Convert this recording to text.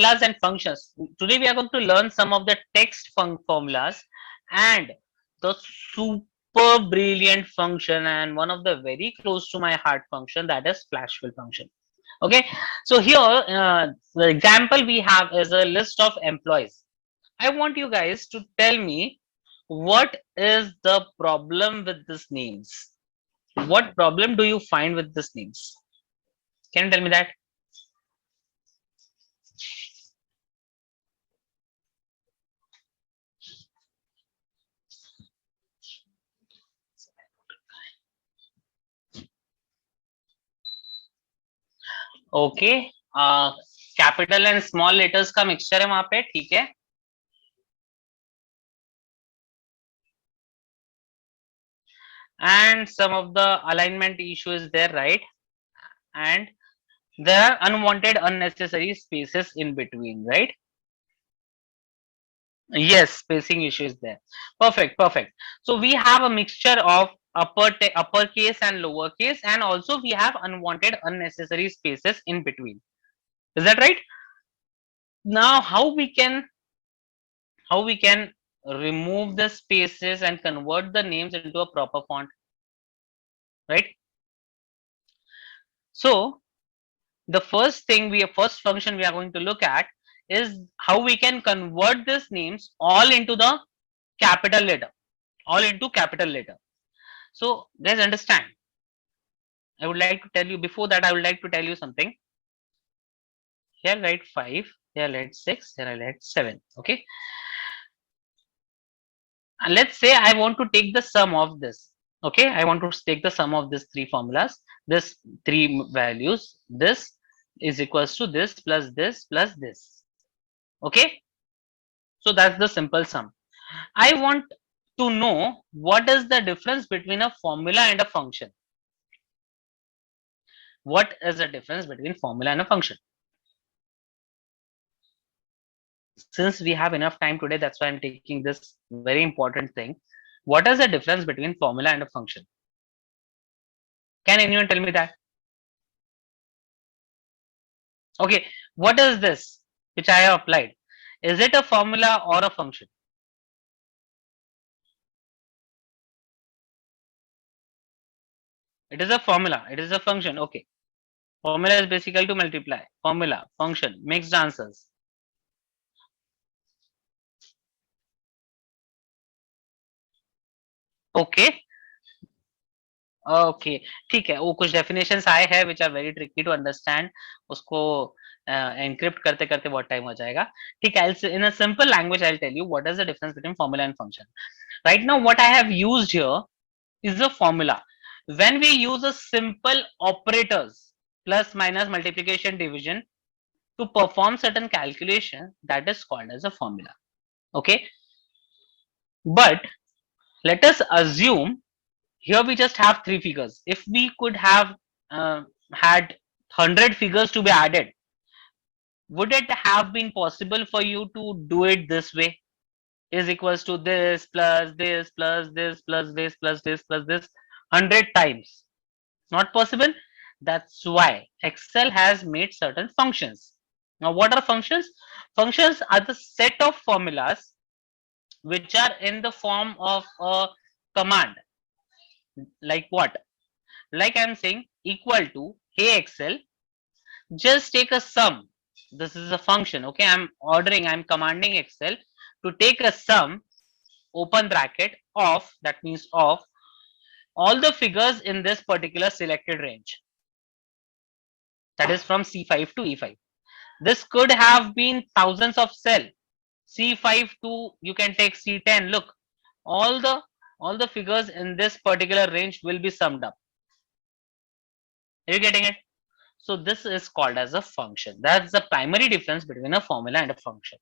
formulas and functions. Today we are going to learn some of the text formulas and the super brilliant function and one of the very close to my heart function, that is flash fill function. Okay, so here the example we have is a list of employees. I want you guys to tell me what is the problem with these names. What problem do you find with these names? Can you tell me that? Okay, capital and small letters का mixture है वहां पे, ठीक है. And some of the alignment issue is there, right? And there are unwanted unnecessary spaces in between, right? Yes, spacing issue is there. Perfect, perfect. So we have a mixture of uppercase and lowercase, and also we have unwanted unnecessary spaces in between. Is that right? Now how we can remove the spaces and convert the names into a proper font, right? So the first function we are going to look at is how we can convert these names all into the capital letter, all into capital letter. So guys, understand, I would like to tell you, before that I would like to tell you something. Here I write 5, here I write 6, here I write 7. Okay, and let's say I want to take the sum of this. Okay, I want to take the sum of these three formulas, this three values. This is equals to this plus this plus this. Okay, so that's the simple sum. I want to know what is the difference between a formula and a function. What is the difference between formula and a function? Since we have enough time today, that's why I'm taking this very important thing. What is the difference between formula and a function? Can anyone tell me that? Okay, what is this which I have applied? Is it a formula or a function? It is a formula, it is a function. Okay, formula is basically to multiply. Formula, function, mixed answers. Okay, okay, ठीक है. वो कुछ definitions आए हैं which are very tricky to understand. उसको encrypt करते करते बहुत टाइम हो जाएगा. ठीक है, in a simple language I will tell you what is the difference between formula and function. Right now what I have used here is a formula. When we use a simple operators, plus minus multiplication division, to perform certain calculation, that is called as a formula. Okay, but let us assume here we just have three figures. If we could have had 100 figures to be added, would it have been possible for you to do it this way? Is equals to this plus this plus this plus this plus this plus this 100 times. Not possible. That's why Excel has made certain functions. Now what are functions? Functions are the set of formulas which are in the form of a command. Like what? Like I'm saying equal to, hey Excel, just take a sum. This is a function. Okay, I'm commanding Excel to take a sum, open bracket, of, that means of, all the figures in this particular selected range, that is from C5 to E5. This could have been thousands of cell. C5 to, you can take C10. Look, all the figures in this particular range will be summed up. Are you getting it? So this is called as a function. That's the primary difference between a formula and a function.